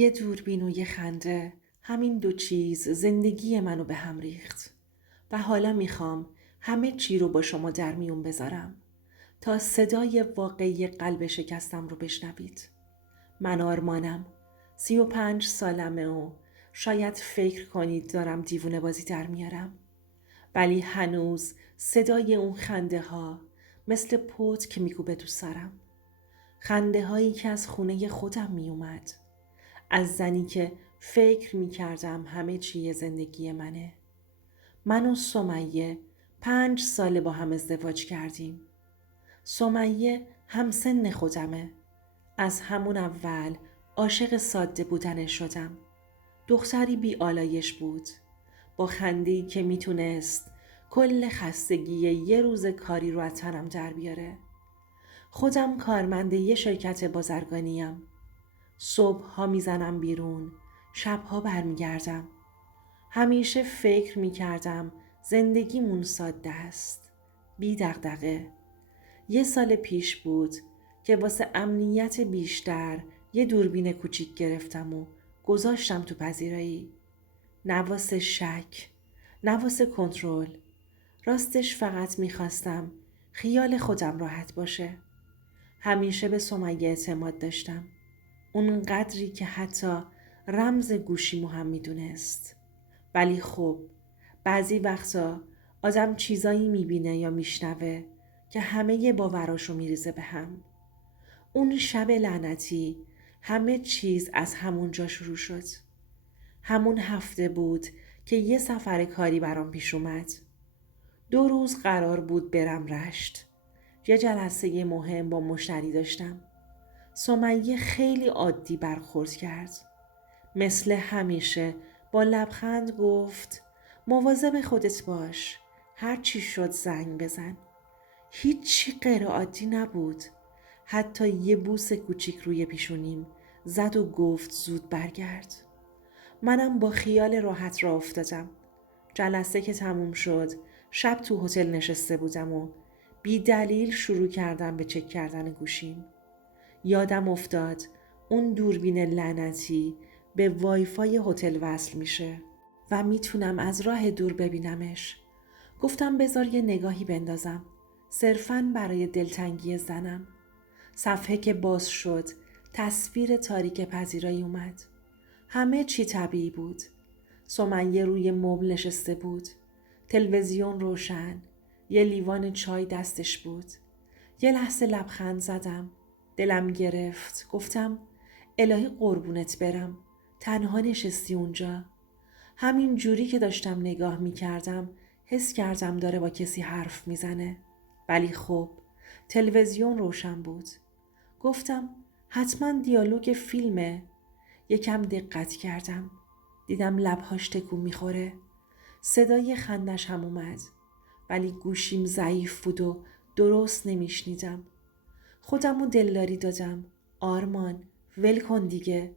یه دوربین و یه خنده، همین دو چیز زندگی منو به هم ریخت و حالا میخوام همه چی رو با شما در میون بذارم تا صدای واقعی قلب شکستم رو بشنوید. من آرمانم، 35 سالمه و شاید فکر کنید دارم دیوونه بازی در میارم، ولی هنوز صدای اون خنده ها مثل پود که میکوبه تو سرم. خنده هایی که از خونه خودم میومد، از زنی که فکر میکردم همه چی زندگی منه. من و سمیه 5 ساله با هم ازدواج کردیم. سمیه همسن خودمه. از همون اول عاشق ساده بودنش شدم. دختری بی آلایش بود، با خنده‌ای که میتونست کل خستگی یه روز کاری رو از تنم در بیاره. خودم کارمند یه شرکت بازرگانیم. صبح‌ها میزنم بیرون، شب‌ها برمیگردم. همیشه فکر میکردم زندگیمون ساده است، بی دغدغه. 1 سال پیش بود که واسه امنیت بیشتر یه دوربین کوچیک گرفتم و گذاشتم تو پذیرایی. نه واسه شک، نه واسه کنترل. راستش فقط میخواستم خیال خودم راحت باشه. همیشه به سمیه اعتماد داشتم. اون قدری که حتی رمز گوشیمو هم میدونست. ولی خب بعضی وقتا آدم چیزایی میبینه یا میشنوه که همه باوراشو میریزه به هم. اون شب لعنتی همه چیز از همونجا شروع شد. همون هفته بود که یه سفر کاری برام پیش اومد. 2 روز قرار بود برم رشت. یه جلسه مهم با مشتری داشتم. سمیه خیلی عادی برخورد کرد. مثل همیشه با لبخند گفت مواظب خودت باش، هر چی شد زنگ بزن. هیچی غیر عادی نبود. حتی یه بوس کوچیک روی پیشونیم زد و گفت زود برگرد. منم با خیال راحت راه افتادم. جلسه که تموم شد شب تو هتل نشسته بودم و بی دلیل شروع کردم به چک کردن گوشیم. یادم افتاد اون دوربین لعنتی به وایفای هتل وصل میشه و میتونم از راه دور ببینمش. گفتم بذار یه نگاهی بندازم، صرفاً برای دلتنگی زنم. صفحه که باز شد تصویر تاریک پذیرایی اومد. همه چی طبیعی بود. سمیه روی مبل نشسته بود. تلویزیون روشن. یه لیوان چای دستش بود. یه لحظه لبخند زدم. دلم گرفت. گفتم الهی قربونت برم. تنها نشستی اونجا. همین جوری که داشتم نگاه می کردم حس کردم داره با کسی حرف می زنه. ولی خب تلویزیون روشن بود. گفتم حتما دیالوگ فیلمه. یکم دقت کردم. دیدم لبهاش تکون میخوره. صدای خندش هم اومد. ولی گوشیم ضعیف بود و درست نمیشنیدم. خودمو دلداری دادم. آرمان ول کن دیگه.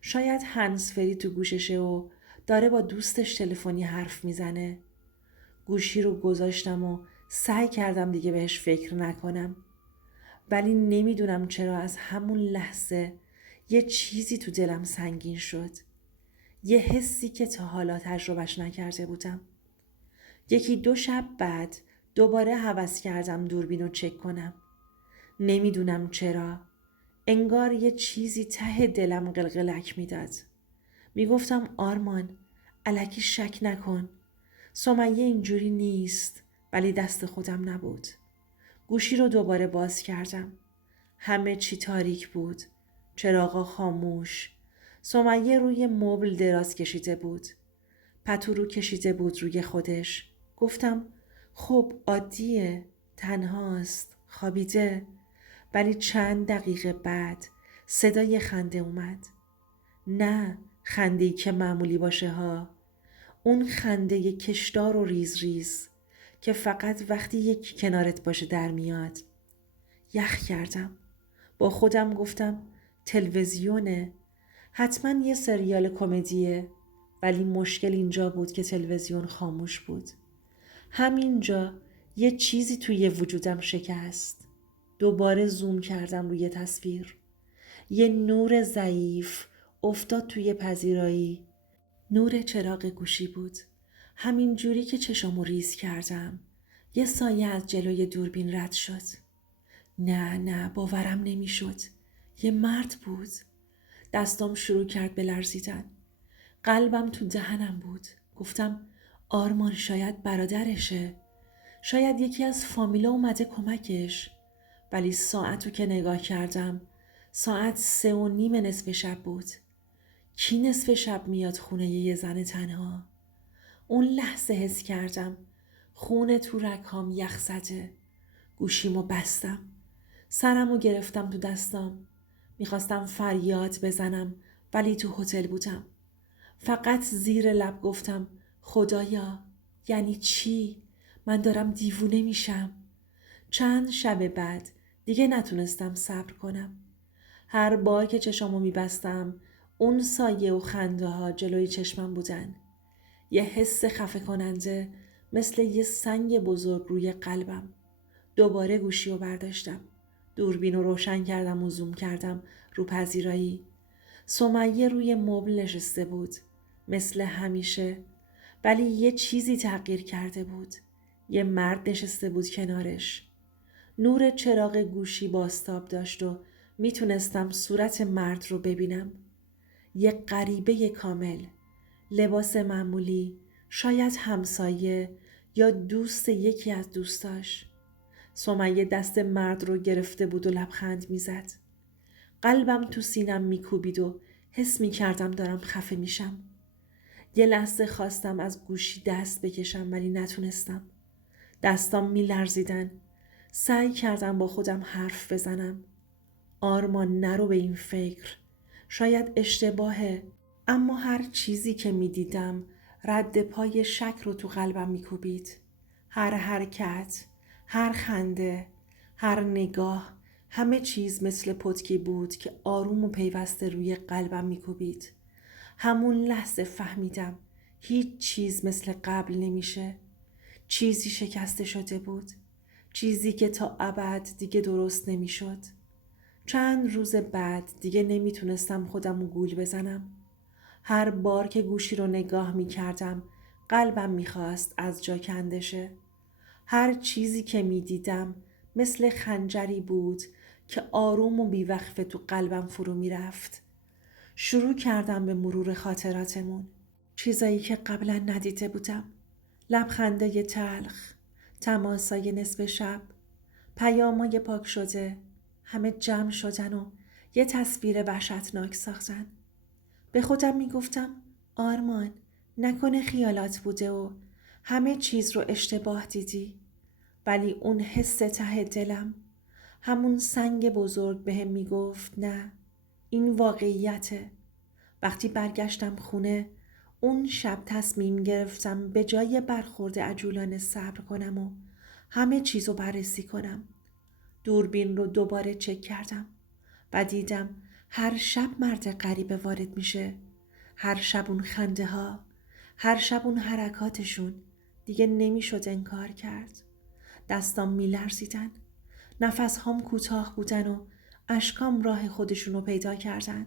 شاید هنسفری تو گوششه و داره با دوستش تلفنی حرف میزنه. گوشی رو گذاشتم و سعی کردم دیگه بهش فکر نکنم. ولی نمیدونم چرا از همون لحظه یه چیزی تو دلم سنگین شد. یه حسی که تا حالا تجربهش نکرده بودم. 1-2 شب بعد دوباره هوس کردم دوربین رو چک کنم. نمیدونم چرا. انگار یه چیزی ته دلم قلقلک میداد. میگفتم آرمان الکی شک نکن. سمیه اینجوری نیست. ولی دست خودم نبود. گوشی رو دوباره باز کردم. همه چی تاریک بود. چراغا خاموش. سمیه روی مبل دراز کشیده بود. پتو کشیده بود روی خودش. گفتم خب عادیه. تنهاست. خوابیده. ولی چند دقیقه بعد صدای خنده اومد. نه خنده‌ای که معمولی باشه ها. اون خنده کشدار و ریز ریز که فقط وقتی یکی کنارت باشه در میاد. یخ کردم. با خودم گفتم تلویزیونه. حتما یه سریال کمدیه. ولی مشکل اینجا بود که تلویزیون خاموش بود. همینجا یه چیزی توی وجودم شکست. دوباره زوم کردم روی تصویر. یه نور ضعیف افتاد توی پذیرایی. نور چراغ گوشی بود. همین جوری که چشامو ریز کردم یه سایه از جلوی دوربین رد شد. نه باورم نمیشد. یه مرد بود. دستام شروع کرد به لرزیدن. قلبم تو دهنم بود. گفتم آرمان شاید برادرشه. شاید یکی از فامیلا اومده کمکش. ولی ساعتو که نگاه کردم ساعت 3:30 نصف شب بود. کی نصف شب میاد خونه یه زن تنها؟ اون لحظه حس کردم خون تو رگ‌هام یخ زده. گوشیمو بستم. سرمو گرفتم تو دستام. میخواستم فریاد بزنم ولی تو هتل بودم. فقط زیر لب گفتم خدایا یعنی چی؟ من دارم دیوونه میشم. چند شب بعد دیگه نتونستم صبر کنم. هر بار که چشامو میبستم اون سایه و خنده ها جلوی چشمم بودن. یه حس خفه کننده مثل یه سنگ بزرگ روی قلبم. دوباره گوشی رو برداشتم. دوربین رو روشن کردم و زوم کردم رو پذیرایی. سمیه روی مبل نشسته بود. مثل همیشه. ولی یه چیزی تغییر کرده بود. یه مرد نشسته بود کنارش. نور چراغ گوشی بازتاب داشت و میتونستم صورت مرد رو ببینم. یه غریبه کامل. لباس معمولی، شاید همسایه یا دوست یکی از دوستاش. سمیه دست مرد رو گرفته بود و لبخند میزد. قلبم تو سینم میکوبید و حس میکردم دارم خفه میشم. یه لحظه خواستم از گوشی دست بکشم ولی نتونستم. دستام میلرزیدن. سعی کردم با خودم حرف بزنم. آرمان نرو به این فکر. شاید اشتباهه. اما هر چیزی که میدیدم رد پای شک رو تو قلبم میکوبید. هر حرکت، هر خنده، هر نگاه، همه چیز مثل پتکی بود که آروم و پیوسته روی قلبم میکوبید. همون لحظه فهمیدم هیچ چیز مثل قبل نمیشه. چیزی شکسته شده بود. چیزی که تا ابد دیگه درست نمیشد. چند روز بعد دیگه نمیتونستم خودمو گول بزنم. هر بار که گوشی رو نگاه میکردم قلبم میخواست از جا کنده شه. هر چیزی که میدیدم مثل خنجری بود که آروم و بیوقفه تو قلبم فرو میرفت. شروع کردم به مرور خاطراتمون. چیزایی که قبلا ندیده بودم. لبخنده تلخ، تماسای نصف شب، پیامای پاک شده، همه جمع شدن و یه تصویر وحشتناک ساختن. به خودم میگفتم آرمان نکنه خیالات بوده و همه چیز رو اشتباه دیدی. ولی اون حس ته دلم، همون سنگ بزرگ بهم میگفت نه، این واقعیته. وقتی برگشتم خونه اون شب تصمیم گرفتم به جای برخورد عجولانه صبر کنم و همه چیزو بررسی کنم. دوربین رو دوباره چک کردم و دیدم هر شب مرد غریبه وارد میشه. هر شب اون خنده ها، هر شب اون حرکاتشون. دیگه نمیشد انکار کرد. دستام میلرزیدن. نفس هام کوتاه بودن و اشکام راه خودشونو پیدا کردن.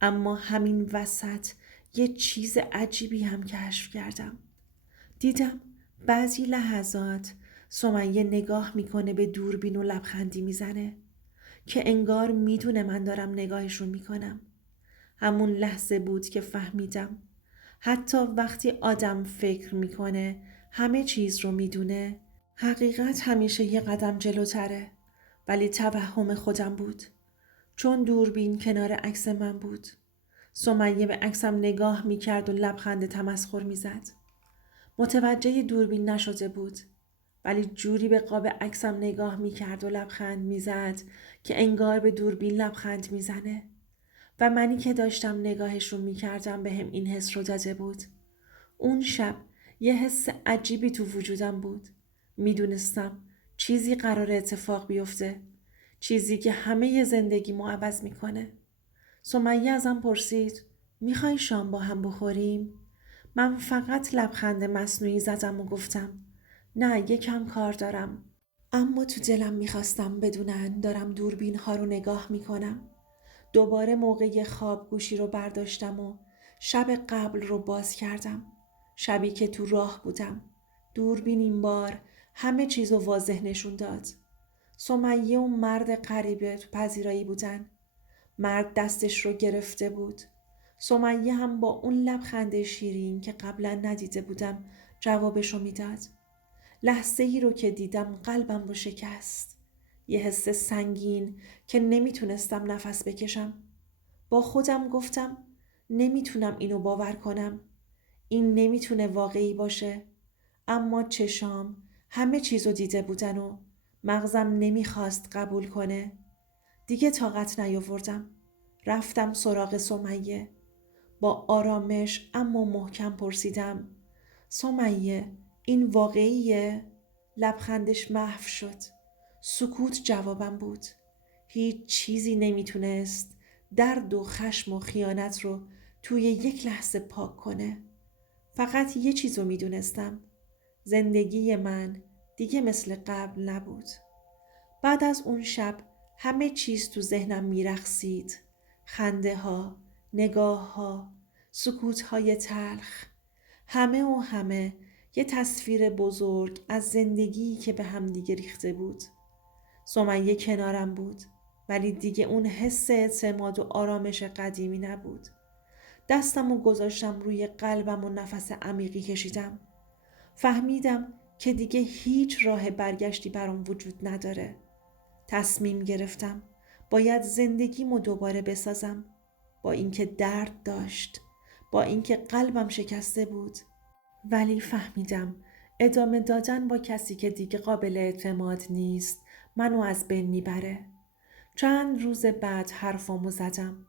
اما همین وسط یه چیز عجیبی هم کشف کردم. دیدم بعضی لحظات سمیه نگاه میکنه به دوربین و لبخندی میزنه که انگار میدونه من دارم نگاهشون میکنم. همون لحظه بود که فهمیدم حتی وقتی آدم فکر میکنه همه چیز رو میدونه، حقیقت همیشه یه قدم جلوتره. ولی توهم خودم بود. چون دوربین کنار عکس من بود. سمیه به عکسم نگاه میکرد و لبخند تمسخر میزد. متوجه دوربین نشده بود. ولی جوری به قاب عکسم نگاه میکرد و لبخند میزد که انگار به دوربین لبخند میزنه. و منی که داشتم نگاهش رو میکردم به هم این حس رو داده بود. اون شب یه حس عجیبی تو وجودم بود. میدونستم چیزی قرار اتفاق بیفته. چیزی که همه زندگیمو عوض میکنه. سمیه ازم پرسید میخوای شام با هم بخوریم؟ من فقط لبخند مصنوعی زدم و گفتم نه، یکم کار دارم. اما تو دلم میخواستم بدونن دارم دوربین ها رو نگاه میکنم. دوباره موقع خواب گوشی رو برداشتم و شب قبل رو باز کردم. شبی که تو راه بودم. دوربین این بار همه چیزو واضح نشون داد. سمیه و مرد غریبه تو پذیرایی بودن. مرد دستش رو گرفته بود. سمیه هم با اون لبخند شیرین که قبلا ندیده بودم جوابشو میداد. لحظه ای رو که دیدم قلبم رو شکست. یه حس سنگین که نمیتونستم نفس بکشم. با خودم گفتم نمیتونم اینو باور کنم. این نمیتونه واقعی باشه. اما چشام همه چیزو دیده بودن و مغزم نمیخواست قبول کنه. دیگه طاقت نیاوردم. رفتم سراغ سمیه. با آرامش اما محکم پرسیدم سمیه این واقعیه؟ لبخندش محو شد. سکوت جوابم بود. هیچ چیزی نمیتونست درد و خشم و خیانت رو توی یک لحظه پاک کنه. فقط یه چیزو میدونستم. زندگی من دیگه مثل قبل نبود. بعد از اون شب همه چیز تو ذهنم میرقصید. خنده ها، نگاه ها، سکوت های تلخ. همه یه تصویر بزرگ از زندگی که به هم دیگه ریخته بود. سمیه کنارم بود ولی دیگه اون حس اعتماد و آرامش قدیمی نبود. دستم رو گذاشتم روی قلبم و نفس عمیقی کشیدم. فهمیدم که دیگه هیچ راه برگشتی برام وجود نداره. تصمیم گرفتم باید زندگیمو دوباره بسازم. با اینکه درد داشت، با اینکه قلبم شکسته بود، ولی فهمیدم ادامه دادن با کسی که دیگه قابل اعتماد نیست منو از بین میبره. چند روز بعد حرفامو زدم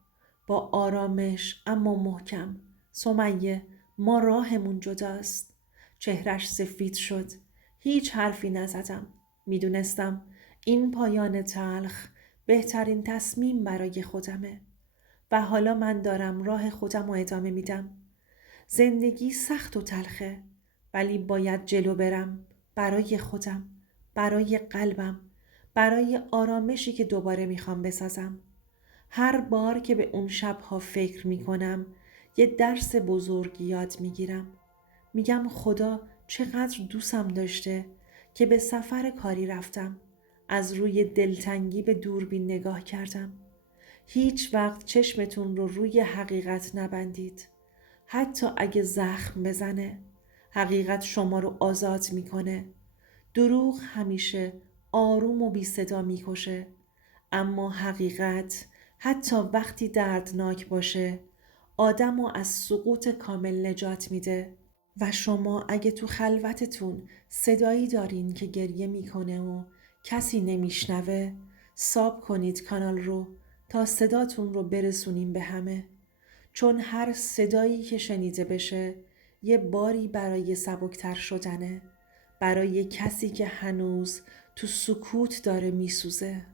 با آرامش اما محکم. سمیه ما راهمون جداست. چهرش سفید شد. هیچ حرفی نزدم. میدونستم این پایان تلخ بهترین تصمیم برای خودمه و حالا من دارم راه خودم رو ادامه میدم. زندگی سخت و تلخه ولی باید جلو برم برای خودم، برای قلبم، برای آرامشی که دوباره میخوام بسازم. هر بار که به اون شبها فکر میکنم یه درس بزرگ یاد میگیرم. میگم خدا چقدر دوستم داشته که به سفر کاری رفتم. از روی دلتنگی به دوربین نگاه کردم. هیچ وقت چشمتون رو روی حقیقت نبندید. حتی اگه زخم بزنه، حقیقت شما رو آزاد میکنه. دروغ همیشه آروم و بی صدا میکشه. اما حقیقت حتی وقتی دردناک باشه آدم رو از سقوط کامل نجات میده. و شما اگه تو خلوتتون صدایی دارین که گریه میکنه و کسی نمیشنوه، ساب کنید کانال رو تا صداتون رو برسونیم به همه. چون هر صدایی که شنیده بشه یه باری برای سبکتر شدنه، برای کسی که هنوز تو سکوت داره میسوزه.